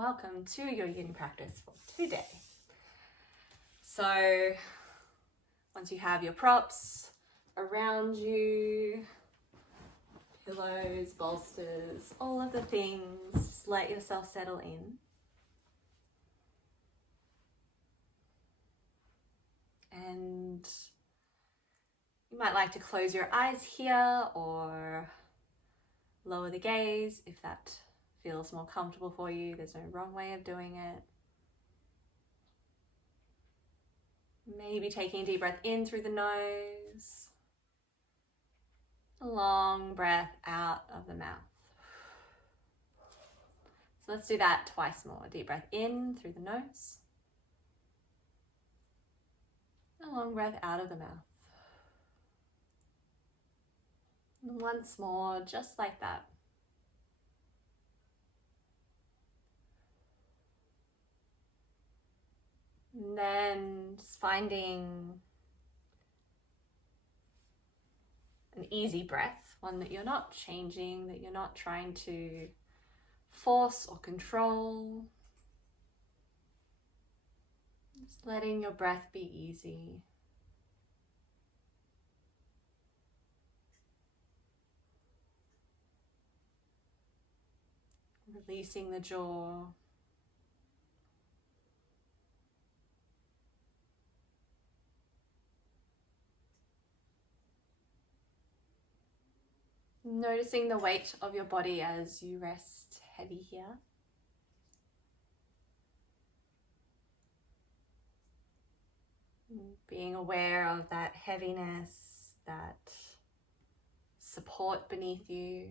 welcome to your uni practice for today. So once you have your props around you, pillows, bolsters, all of the things, just let yourself settle in. And you might like to close your eyes here or lower the gaze if that feels more comfortable for you. There's no wrong way of doing it. Maybe taking a deep breath in through the nose, a long breath out of the mouth. So let's do that twice more. Deep breath in through the nose, a long breath out of the mouth. And once more, just like that. And then just finding an easy breath, one that you're not changing, that you're not trying to force or control. Just letting your breath be easy. Releasing the jaw. Noticing the weight of your body as you rest heavy here. Being aware of that heaviness, that support beneath you.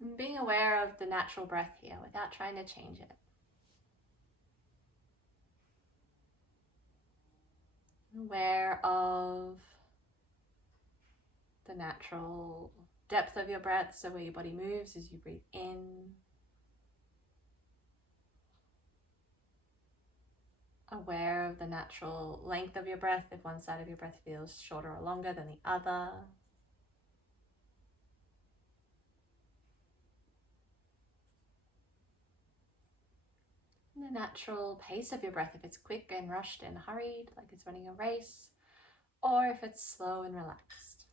And being aware of the natural breath here without trying to change it. Aware of the natural depth of your breath, so where your body moves as you breathe in. Aware of the natural length of your breath, if one side of your breath feels shorter or longer than the other. The natural pace of your breath, if it's quick and rushed and hurried, like it's running a race, or if it's slow and relaxed.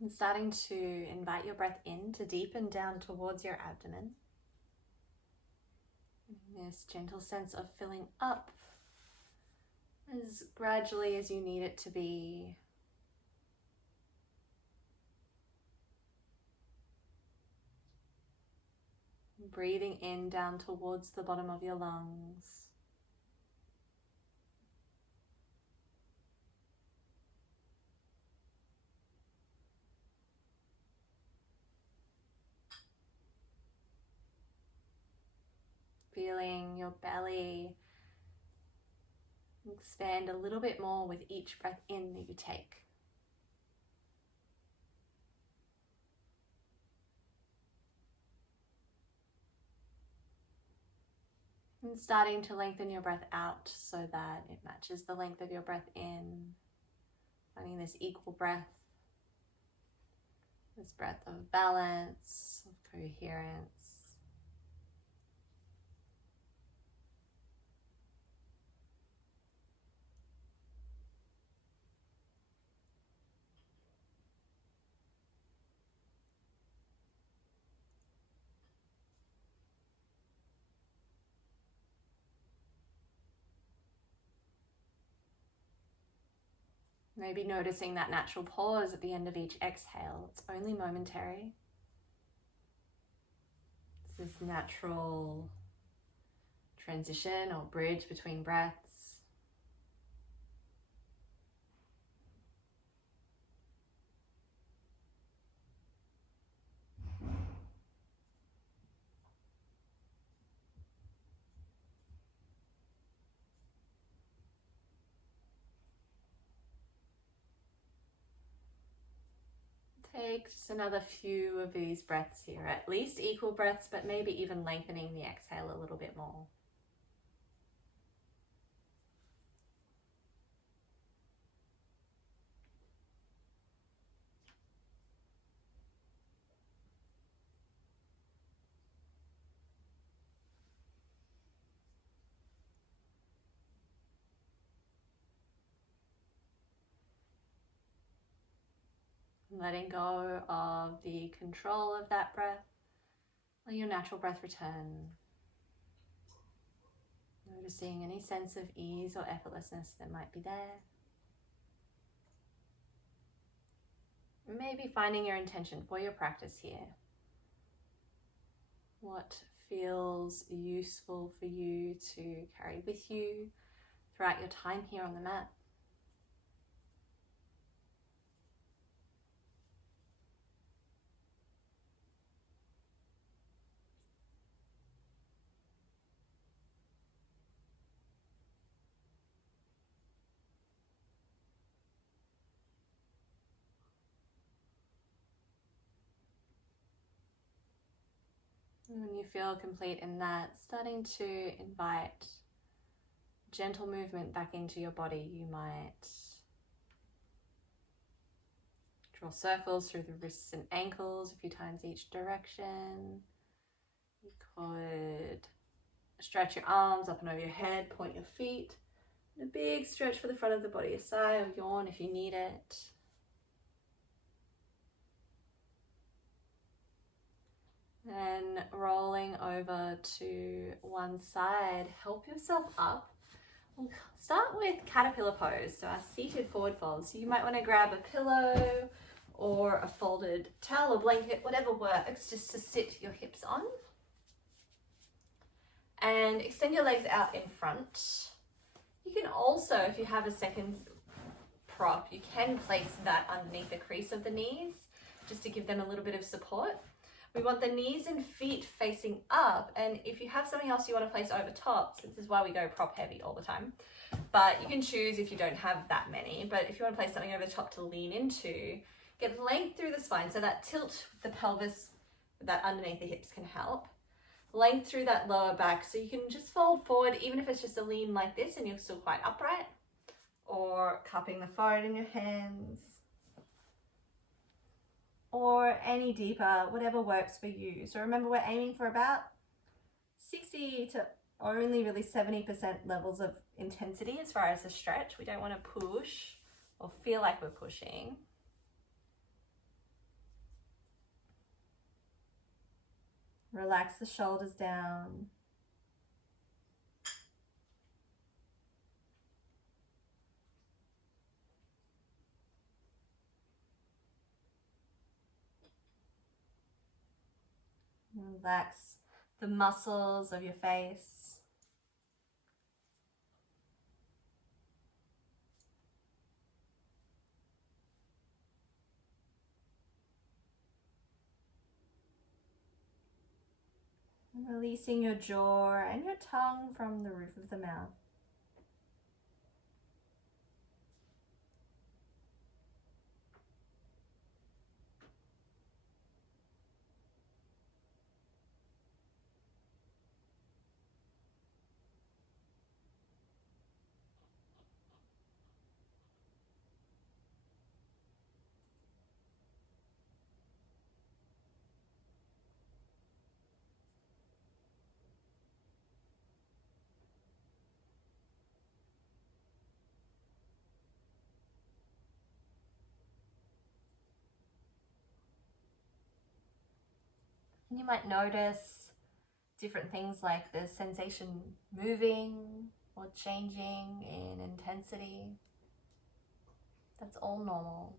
And starting to invite your breath in to deepen down towards your abdomen. This gentle sense of filling up as gradually as you need it to be. Breathing in down towards the bottom of your lungs. Feeling your belly expand a little bit more with each breath in that you take. And starting to lengthen your breath out so that it matches the length of your breath in. Finding this equal breath, this breath of balance, of coherence. Maybe noticing that natural pause at the end of each exhale. It's only momentary. It's this natural transition or bridge between breaths. Take just another few of these breaths here, at least equal breaths, but maybe even lengthening the exhale a little bit more. Letting go of the control of that breath. Let your natural breath return. Noticing any sense of ease or effortlessness that might be there. Maybe finding your intention for your practice here. What feels useful for you to carry with you throughout your time here on the mat. When you feel complete in that, starting to invite gentle movement back into your body. You might draw circles through the wrists and ankles a few times each direction. You could stretch your arms up and over your head, point your feet. And a big stretch for the front of the body, a sigh or yawn if you need it. And rolling over to one side, help yourself up. We'll start with caterpillar pose, so our seated forward fold. So you might want to grab a pillow or a folded towel or blanket, whatever works, just to sit your hips on. And extend your legs out in front. You can also, if you have a second prop, you can place that underneath the crease of the knees, just to give them a little bit of support. We want the knees and feet facing up, and if you have something else you want to place over top, so this is why we go prop heavy all the time, but you can choose if you don't have that many, but if you want to place something over the top to lean into, get length through the spine, so that tilt the pelvis that underneath the hips can help. Length through that lower back, so you can just fold forward, even if it's just a lean like this and you're still quite upright, or cupping the forehead in your hands, or any deeper, whatever works for you. So remember, we're aiming for about 60 to only really 70% levels of intensity as far as the stretch. We don't want to push or feel like we're pushing. Relax the shoulders down. Relax the muscles of your face. Releasing your jaw and your tongue from the roof of the mouth. And you might notice different things like the sensation moving or changing in intensity. That's all normal.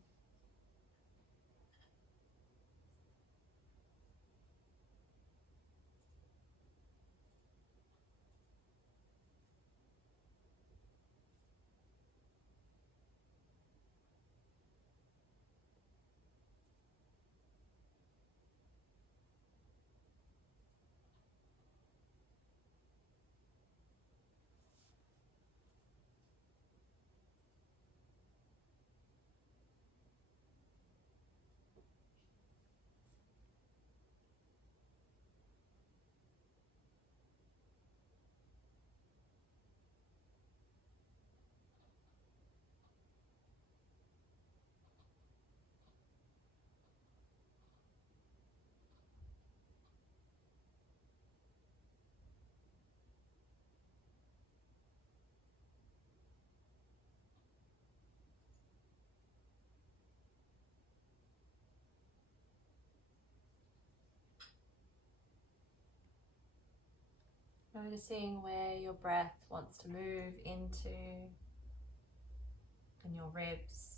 Noticing where your breath wants to move into in your ribs.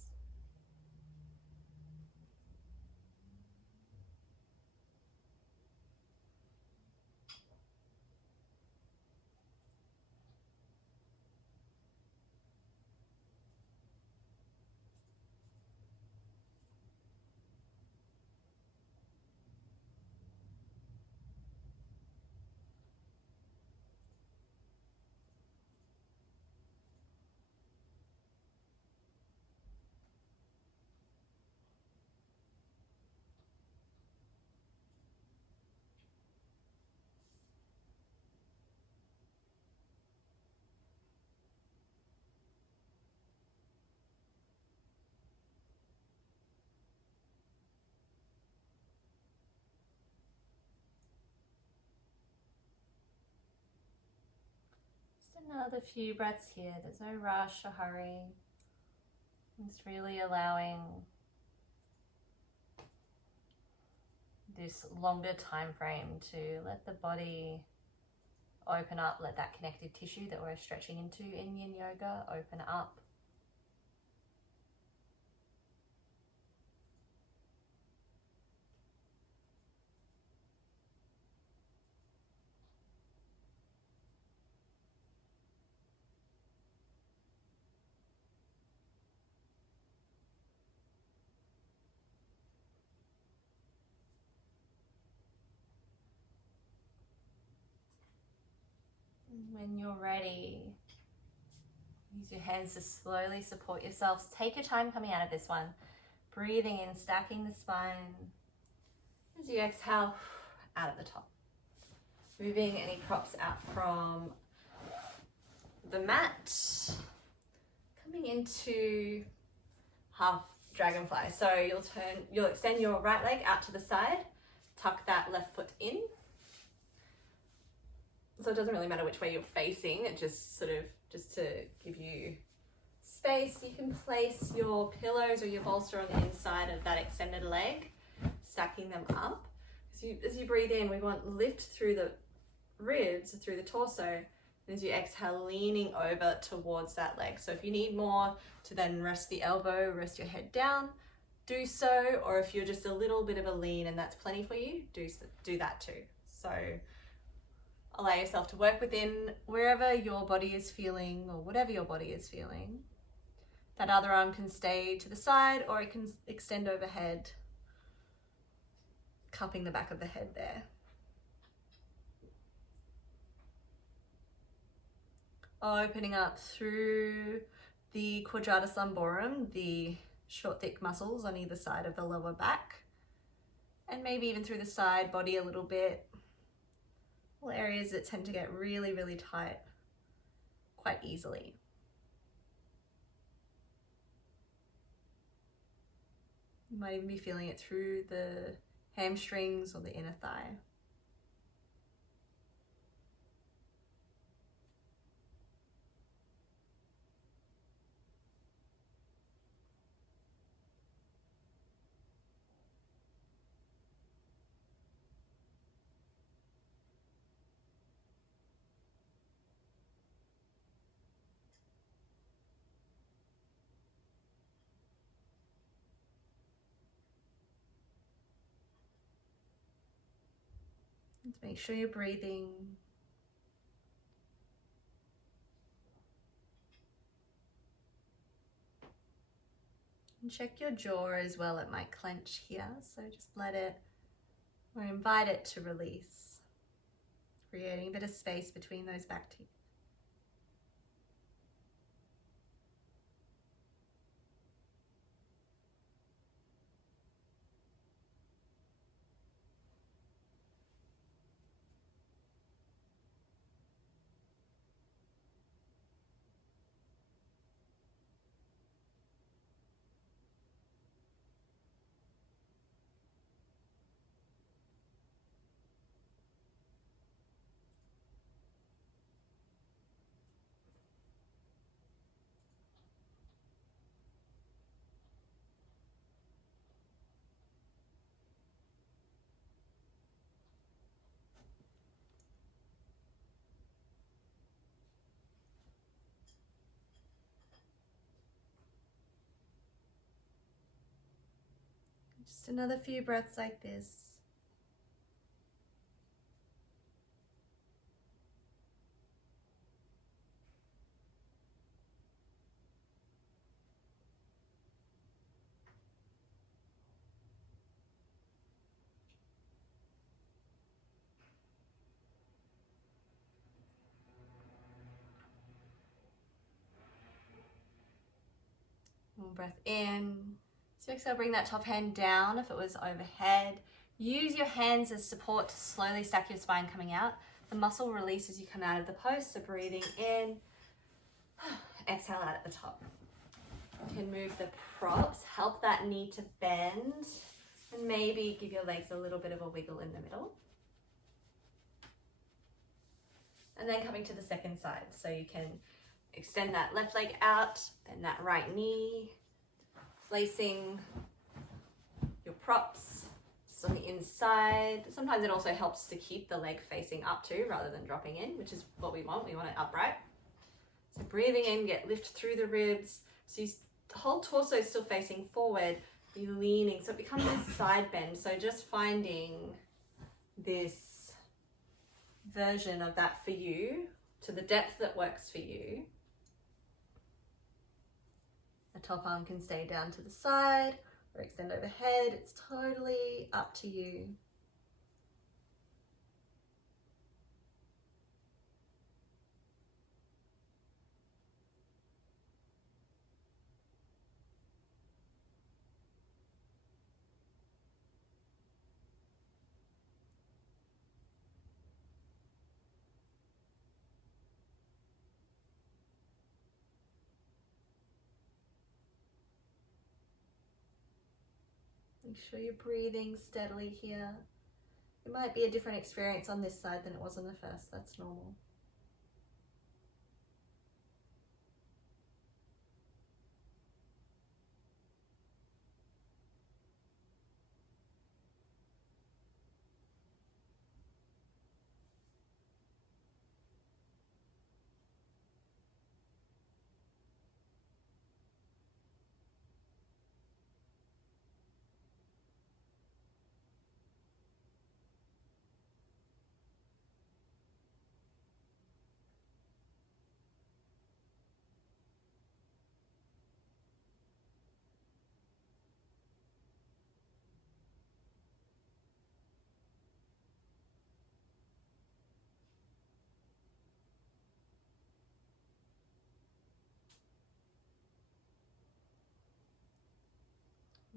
Just another few breaths here. There's no rush or hurry. It's really allowing this longer time frame to let the body open up, let that connective tissue that we're stretching into in yin yoga open up. When you're ready, use your hands to slowly support yourselves. Take your time coming out of this one. Breathing in, stacking the spine. As you exhale, out of the top. Moving any props out from the mat. Coming into half dragonfly. So you'll extend your right leg out to the side. Tuck that left foot in. So it doesn't really matter which way you're facing, it just to give you space, you can place your pillows or your bolster on the inside of that extended leg, stacking them up. As you breathe in, we want lift through the ribs, through the torso, and as you exhale, leaning over towards that leg. So if you need more to then rest the elbow, rest your head down, do so, or if you're just a little bit of a lean and that's plenty for you, do that too. So allow yourself to work within wherever your body is feeling or whatever your body is feeling. That other arm can stay to the side or it can extend overhead, cupping the back of the head there. Opening up through the quadratus lumborum, the short thick muscles on either side of the lower back, and maybe even through the side body a little bit. All areas that tend to get really, really tight quite easily. You might even be feeling it through the hamstrings or the inner thigh. Let's make sure you're breathing. And check your jaw as well. It might clench here, so just let it or invite it to release, creating a bit of space between those back teeth. Just another few breaths like this. One breath in. So exhale, bring that top hand down if it was overhead. Use your hands as support to slowly stack your spine coming out. The muscle release as you come out of the pose, so breathing in. Exhale out at the top. You can move the props, help that knee to bend, and maybe give your legs a little bit of a wiggle in the middle. And then coming to the second side, so you can extend that left leg out, bend that right knee, placing your props just on the inside. Sometimes it also helps to keep the leg facing up too, rather than dropping in, which is what we want. We want it upright. So breathing in, get lift through the ribs. So your whole torso is still facing forward, be leaning, so it becomes this side bend. So just finding this version of that for you, to the depth that works for you. The top arm can stay down to the side or extend overhead. It's totally up to you. Make sure you're breathing steadily here. It might be a different experience on this side than it was on the first. That's normal.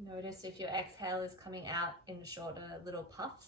Notice if your exhale is coming out in shorter little puffs.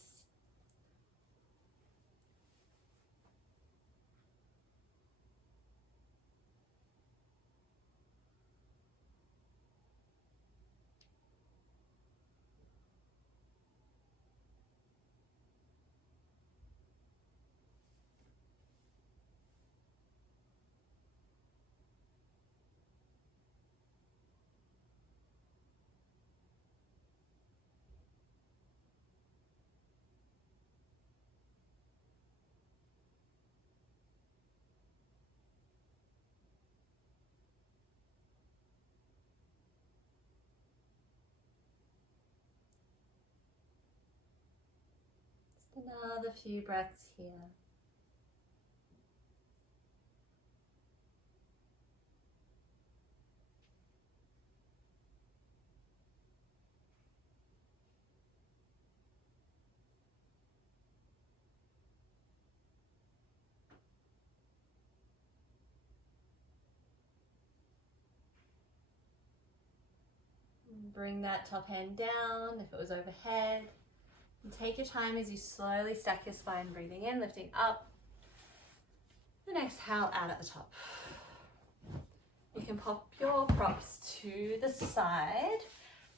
Just another few breaths here. Bring that top hand down if it was overhead. And take your time as you slowly stack your spine, breathing in, lifting up. And exhale out at the top. You can pop your props to the side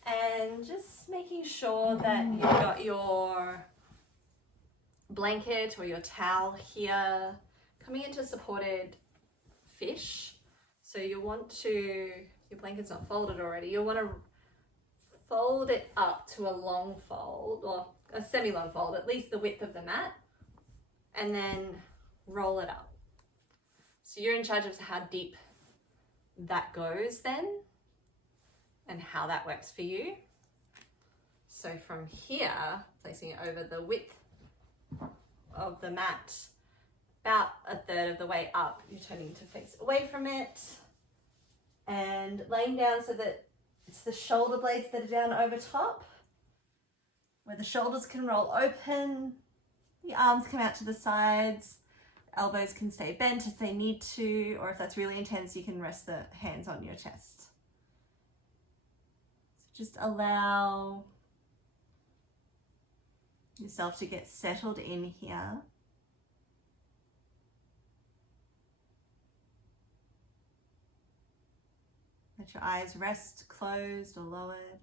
and just making sure that you've got your blanket or your towel here, coming into supported fish. So you want to, your blanket's not folded already, you'll want to fold it up to a long fold, or a semi-long fold, at least the width of the mat, and then roll it up. So you're in charge of how deep that goes then, and how that works for you. So from here, placing it over the width of the mat, about a third of the way up, you're turning to face away from it and laying down so that it's the shoulder blades that are down over top, where the shoulders can roll open, the arms come out to the sides, elbows can stay bent if they need to, or if that's really intense, you can rest the hands on your chest. So just allow yourself to get settled in here. Let your eyes rest closed or lowered.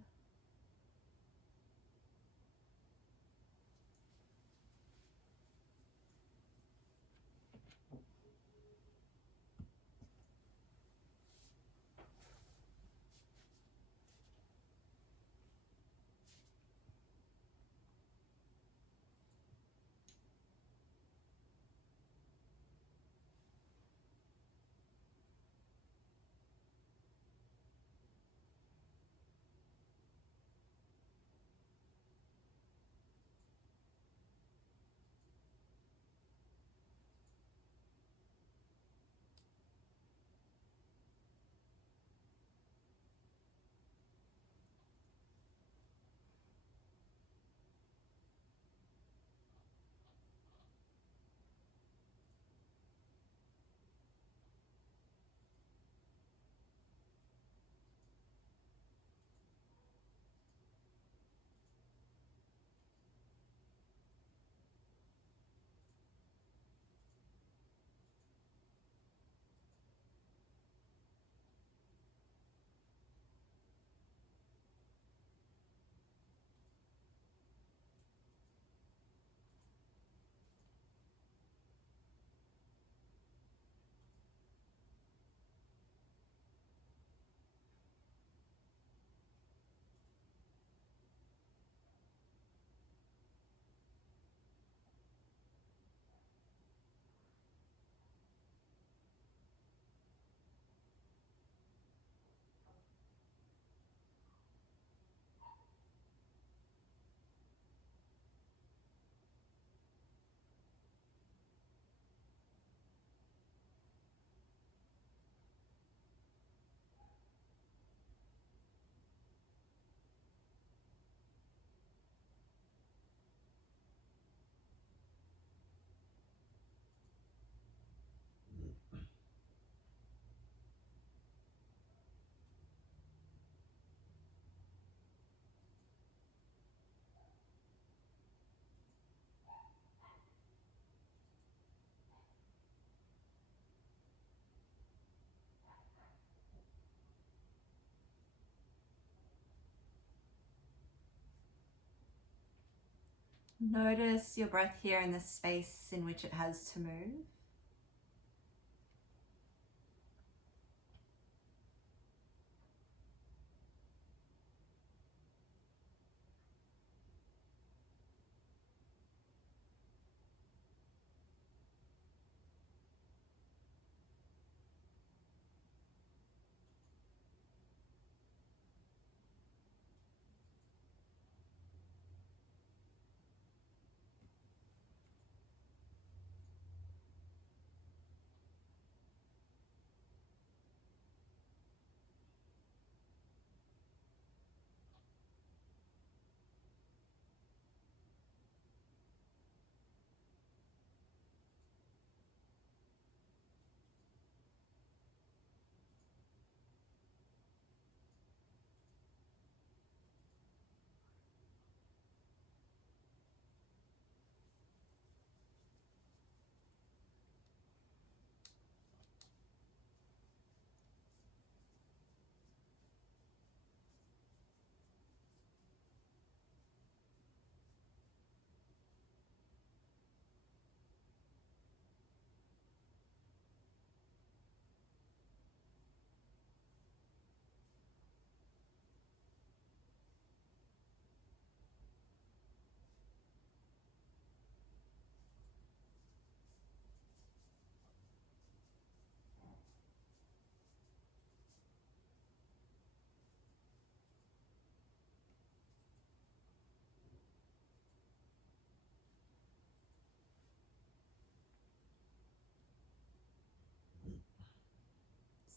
Notice your breath here in the space in which it has to move.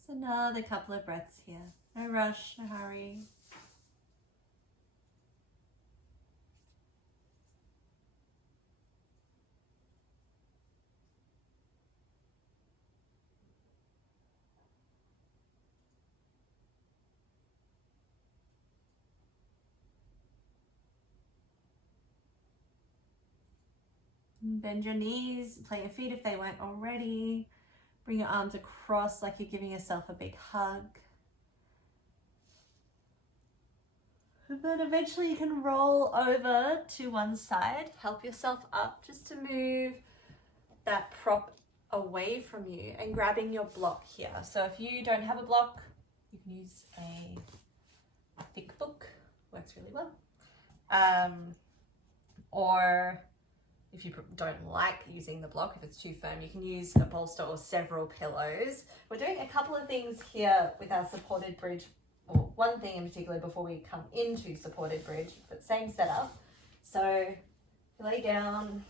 Just another couple of breaths here. No rush, no hurry. Bend your knees, plant your feet if they weren't already. Bring your arms across like you're giving yourself a big hug. And then eventually you can roll over to one side. Help yourself up just to move that prop away from you and grabbing your block here. So if you don't have a block, you can use a thick book, works really well. Or if you don't like using the block, if it's too firm, you can use a bolster or several pillows. We're doing a couple of things here with our supported bridge, or one thing in particular before we come into supported bridge, but same setup. So you lay down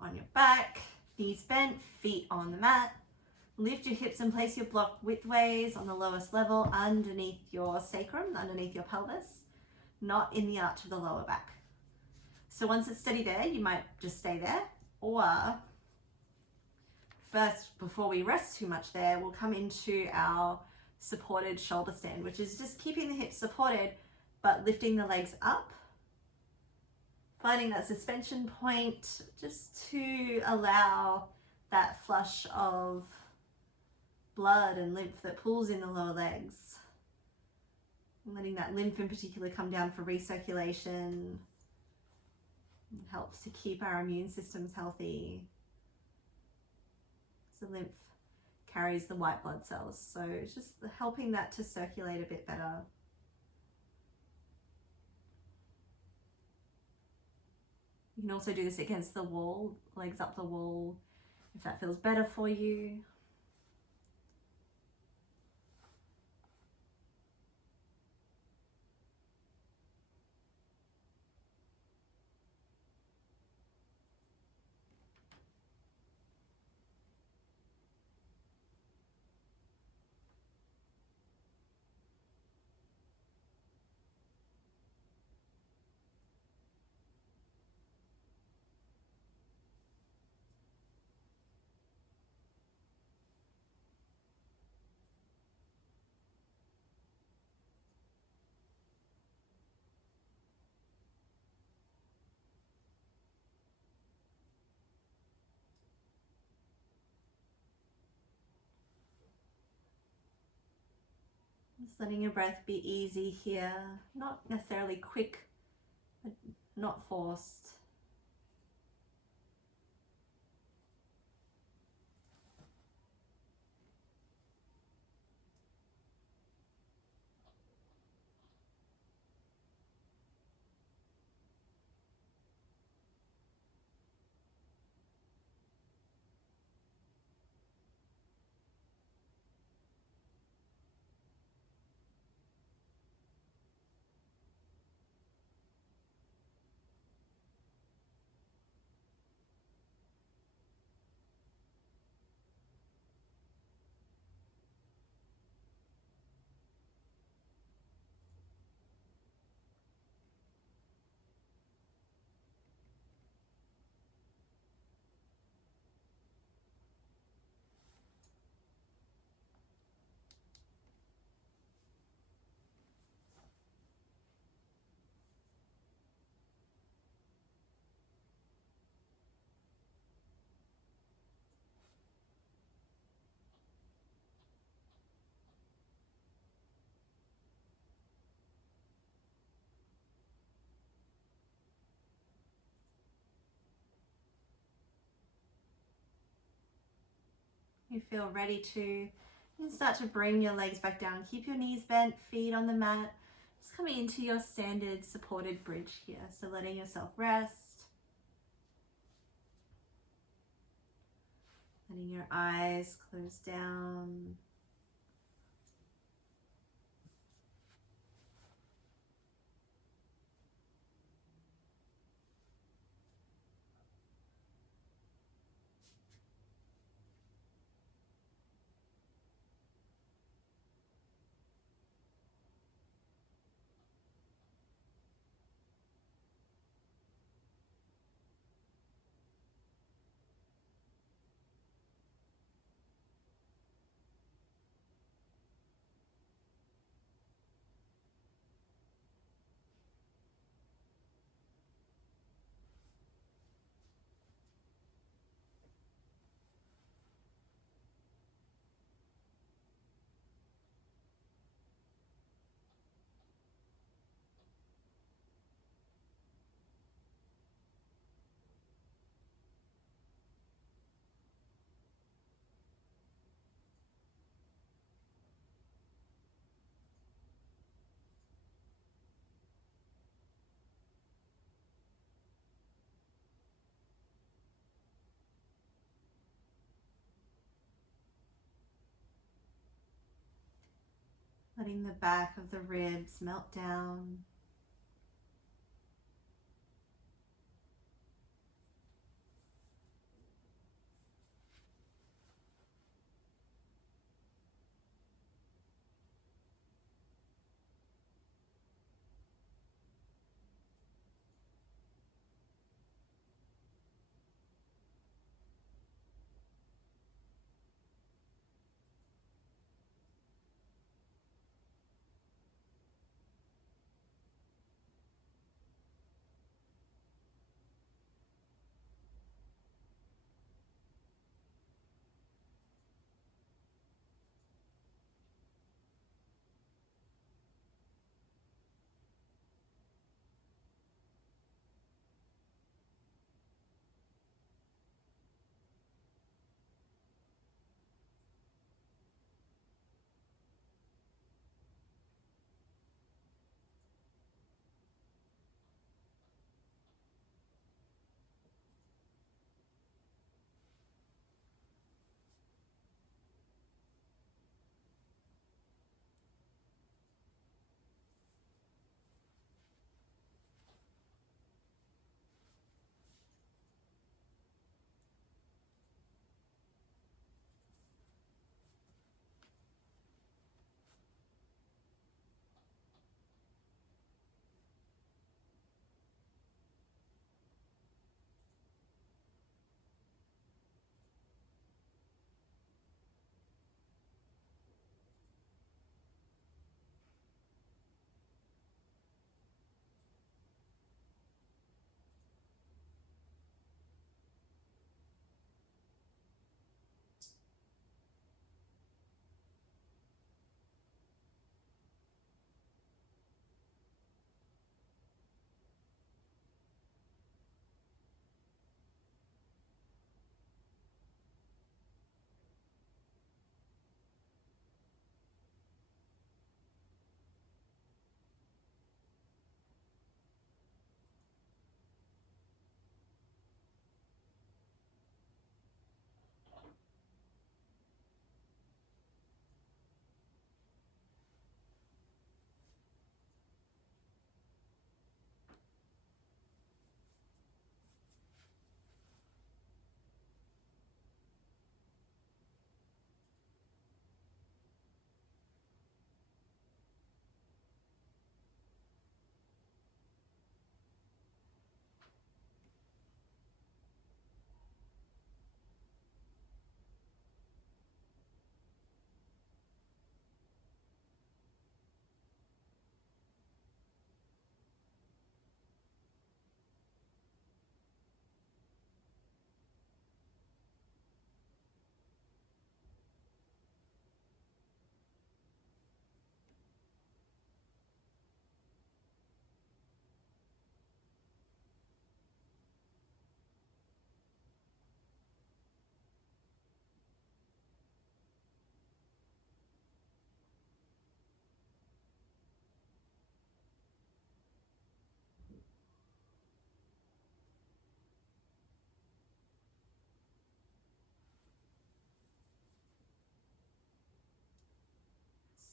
on your back, knees bent, feet on the mat. Lift your hips and place your block widthways on the lowest level underneath your sacrum, underneath your pelvis, not in the arch of the lower back. So once it's steady there, you might just stay there, or first, before we rest too much there, we'll come into our supported shoulder stand, which is just keeping the hips supported, but lifting the legs up, finding that suspension point just to allow that flush of blood and lymph that pulls in the lower legs. And letting that lymph in particular come down for recirculation. It helps to keep our immune systems healthy. So lymph carries the white blood cells, so it's just helping that to circulate a bit better. You can also do this against the wall, legs up the wall, if that feels better for you. Just letting your breath be easy here, not necessarily quick, but not forced. You feel ready to, you can start to bring your legs back down. Keep your knees bent, feet on the mat. Just coming into your standard supported bridge here. So letting yourself rest. Letting your eyes close down. letting the back of the ribs melt down.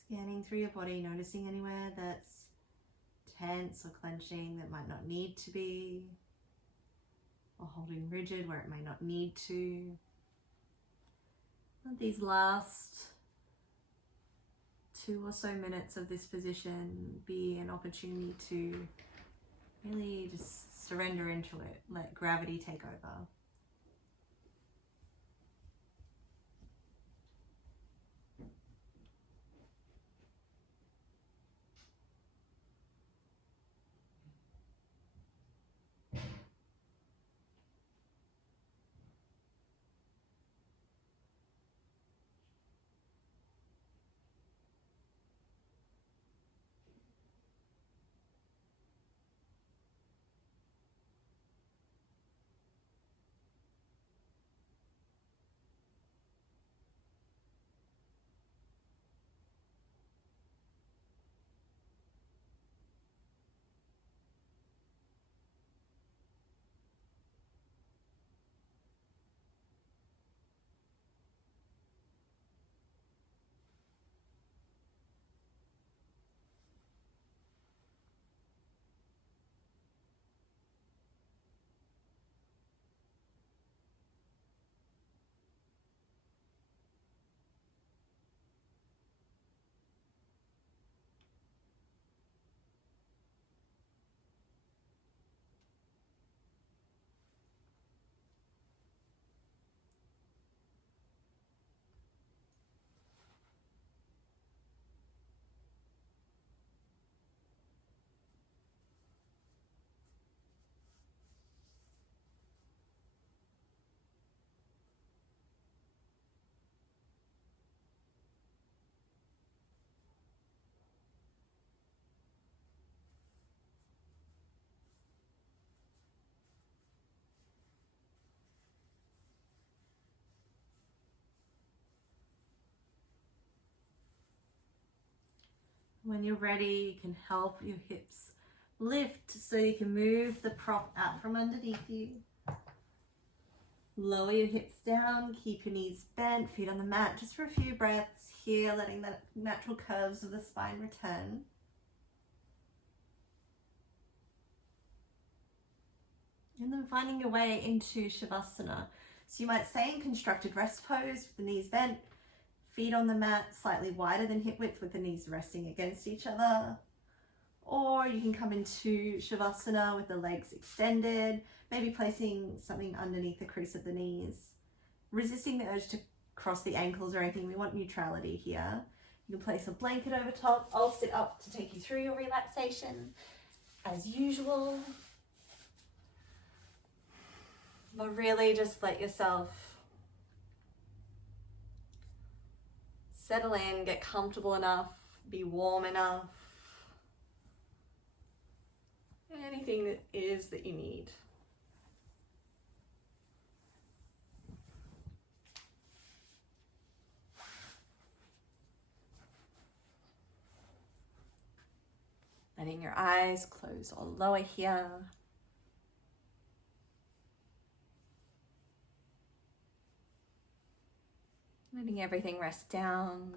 Scanning through your body, noticing anywhere that's tense or clenching that might not need to be, or holding rigid where it may not need to. Let these last 2 or so minutes of this position be an opportunity to really just surrender into it, let gravity take over. When you're ready, you can help your hips lift so you can move the prop out from underneath you. Lower your hips down, keep your knees bent, feet on the mat, just for a few breaths here, letting the natural curves of the spine return. And then finding your way into Shavasana. So you might stay in constructed rest pose with the knees bent, feet on the mat, slightly wider than hip width with the knees resting against each other. Or you can come into Shavasana with the legs extended, maybe placing something underneath the crease of the knees. Resisting the urge to cross the ankles or anything, we want neutrality here. You can place a blanket over top. I'll sit up to take you through your relaxation as usual. But really just let yourself settle in, get comfortable enough, be warm enough. Anything that is that you need. Letting your eyes close or lower here. Letting everything rest down.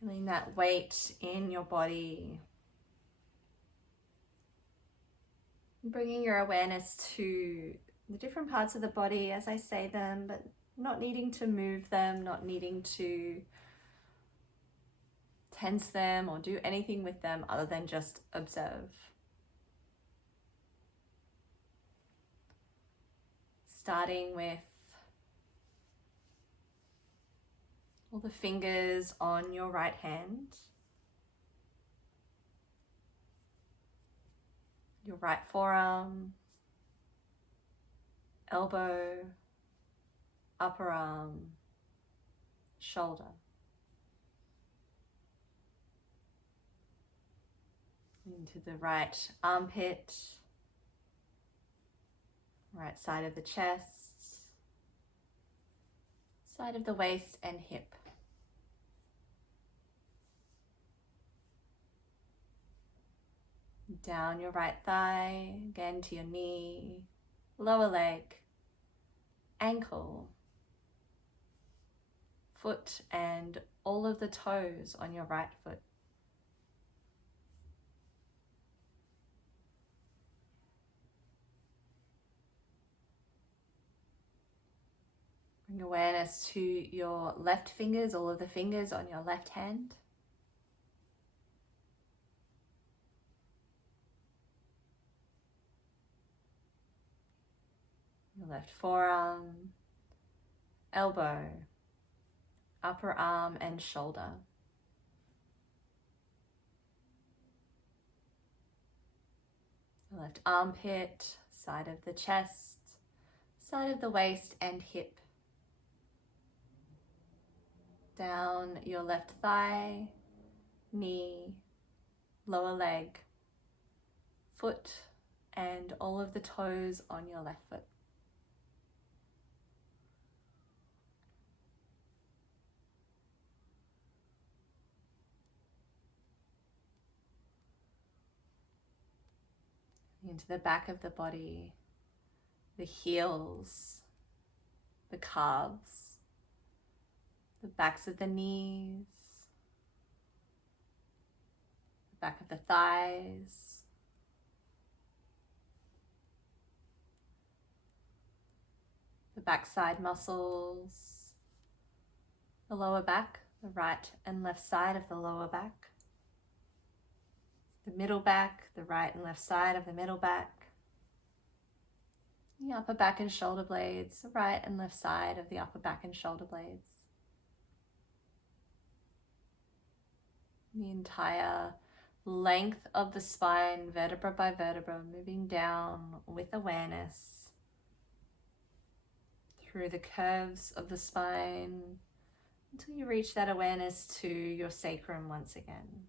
Feeling that weight in your body. Bringing your awareness to the different parts of the body as I say them, but not needing to move them, not needing to tense them or do anything with them other than just observe. Starting with all the fingers on your right hand, your right forearm, elbow, upper arm, shoulder. Into the right armpit, right side of the chest, side of the waist and hip. Down your right thigh, again to your knee, lower leg, ankle, foot and all of the toes on your right foot. Bring awareness to your left fingers, all of the fingers on your left hand. Your left forearm, elbow, upper arm and shoulder. Your left armpit, side of the chest, side of the waist and hip. Down your left thigh, knee, lower leg, foot and all of the toes on your left foot. Into the back of the body, the heels, the calves, the backs of the knees, the back of the thighs, the backside muscles, the lower back, the right and left side of the lower back, the middle back, the right and left side of the middle back, the upper back and shoulder blades, the right and left side of the upper back and shoulder blades. The entire length of the spine, vertebra by vertebra, moving down with awareness through the curves of the spine until you reach that awareness to your sacrum once again.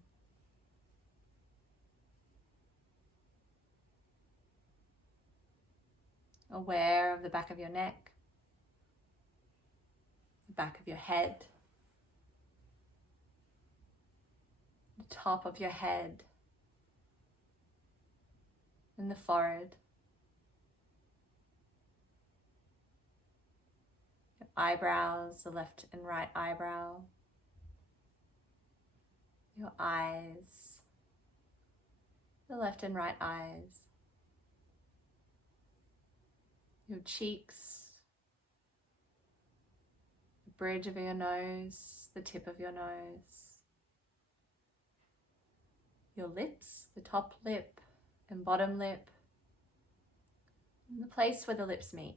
aware of the back of your neck, the back of your head, the top of your head, and the forehead. Your eyebrows, the left and right eyebrow. Your eyes, the left and right eyes. Your cheeks, the bridge of your nose, the tip of your nose. Your lips, the top lip and bottom lip, and the place where the lips meet.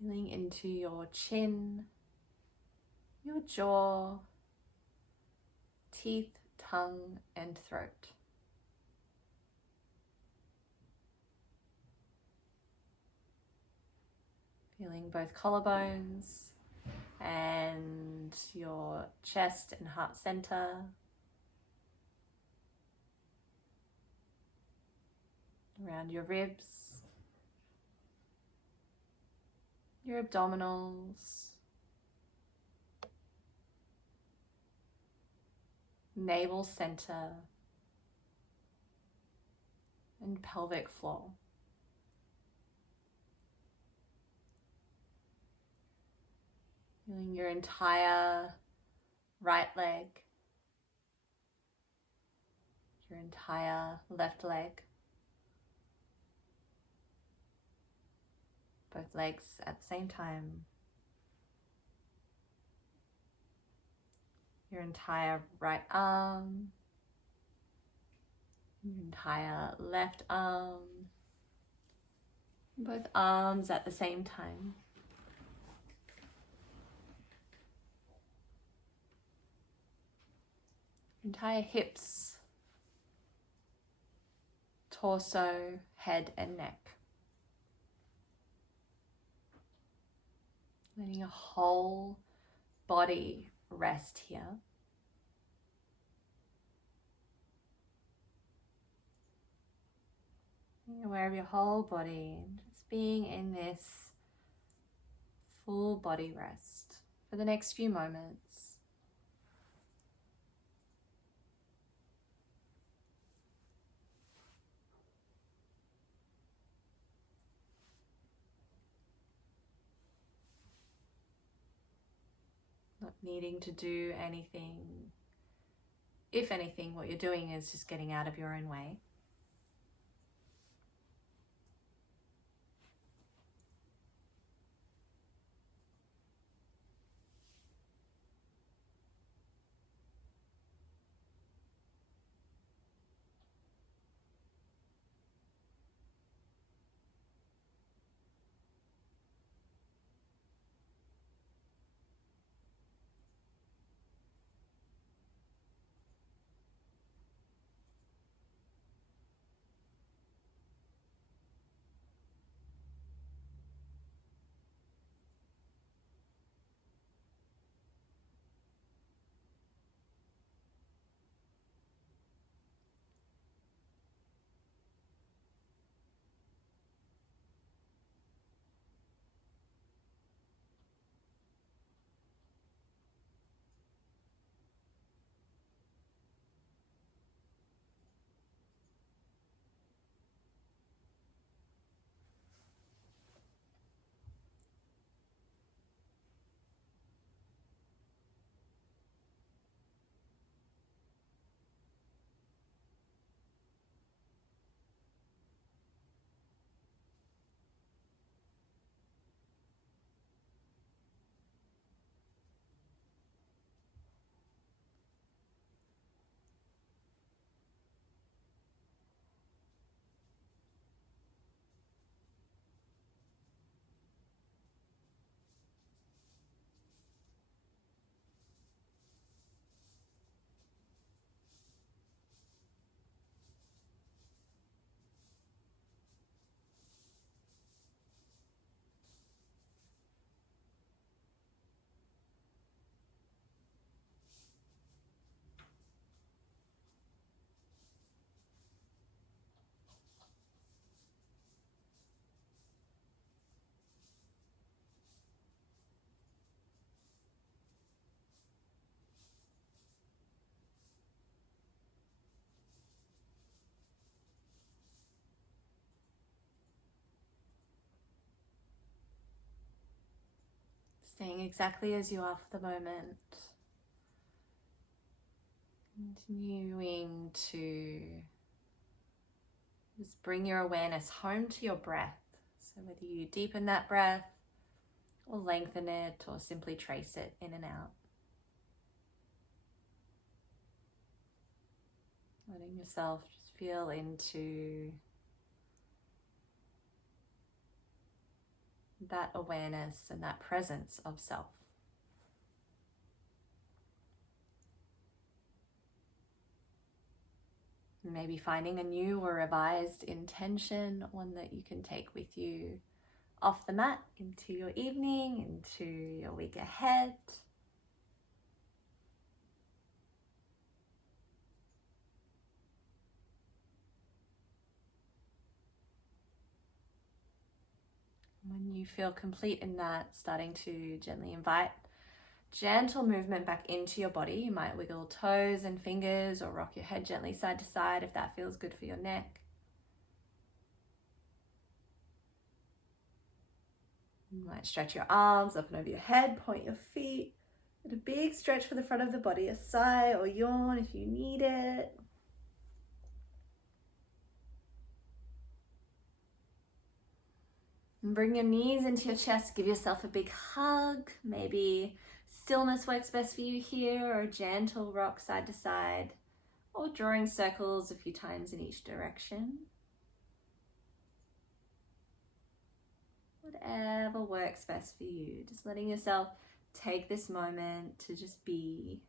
Feeling into your chin, your jaw, teeth, tongue, and throat. Feeling both collarbones and your chest and heart center. Around your ribs, your abdominals, navel center, and pelvic floor. Feeling your entire right leg, your entire left leg, both legs at the same time, your entire right arm, your entire left arm, both arms at the same time. Entire hips, torso, head and neck. Letting your whole body rest here. Being aware of your whole body and just being in this full body rest for the next few moments. Not needing to do anything. If anything, what you're doing is just getting out of your own way. Staying exactly as you are for the moment. Continuing to just bring your awareness home to your breath. So whether you deepen that breath or lengthen it or simply trace it in and out. Letting yourself just feel into that awareness and that presence of self. Maybe finding a new or revised intention, one that you can take with you off the mat into your evening, into your week ahead. When you feel complete in that, starting to gently invite gentle movement back into your body. You might wiggle toes and fingers or rock your head gently side to side if that feels good for your neck. You might stretch your arms up and over your head, point your feet. Get a big stretch for the front of the body, a sigh or yawn if you need it. And bring your knees into your chest, give yourself a big hug. Maybe stillness works best for you here, or a gentle rock side to side, or drawing circles a few times in each direction. Whatever works best for you, just letting yourself take this moment to just be.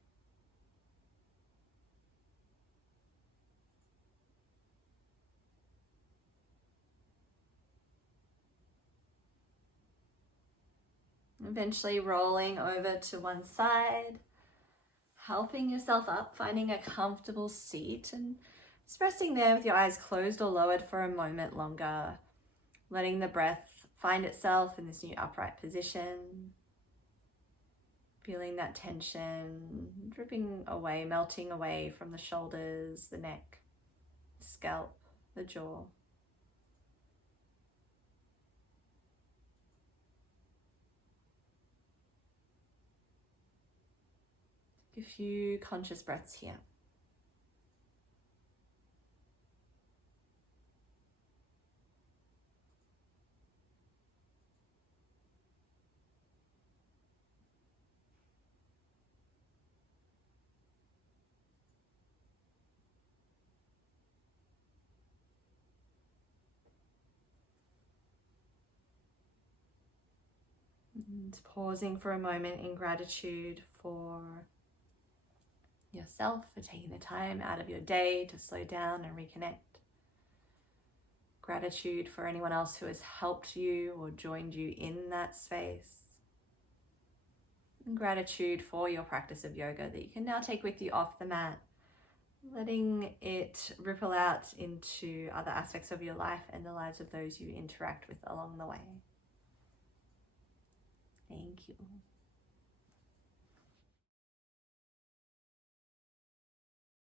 Eventually rolling over to one side, helping yourself up, finding a comfortable seat and just resting there with your eyes closed or lowered for a moment longer, letting the breath find itself in this new upright position, feeling that tension dripping away, melting away from the shoulders, the neck, the scalp, the jaw. A few conscious breaths here. And pausing for a moment in gratitude for yourself, for taking the time out of your day to slow down and reconnect. Gratitude for anyone else who has helped you or joined you in that space. And gratitude for your practice of yoga that you can now take with you off the mat, letting it ripple out into other aspects of your life and the lives of those you interact with along the way. Thank you.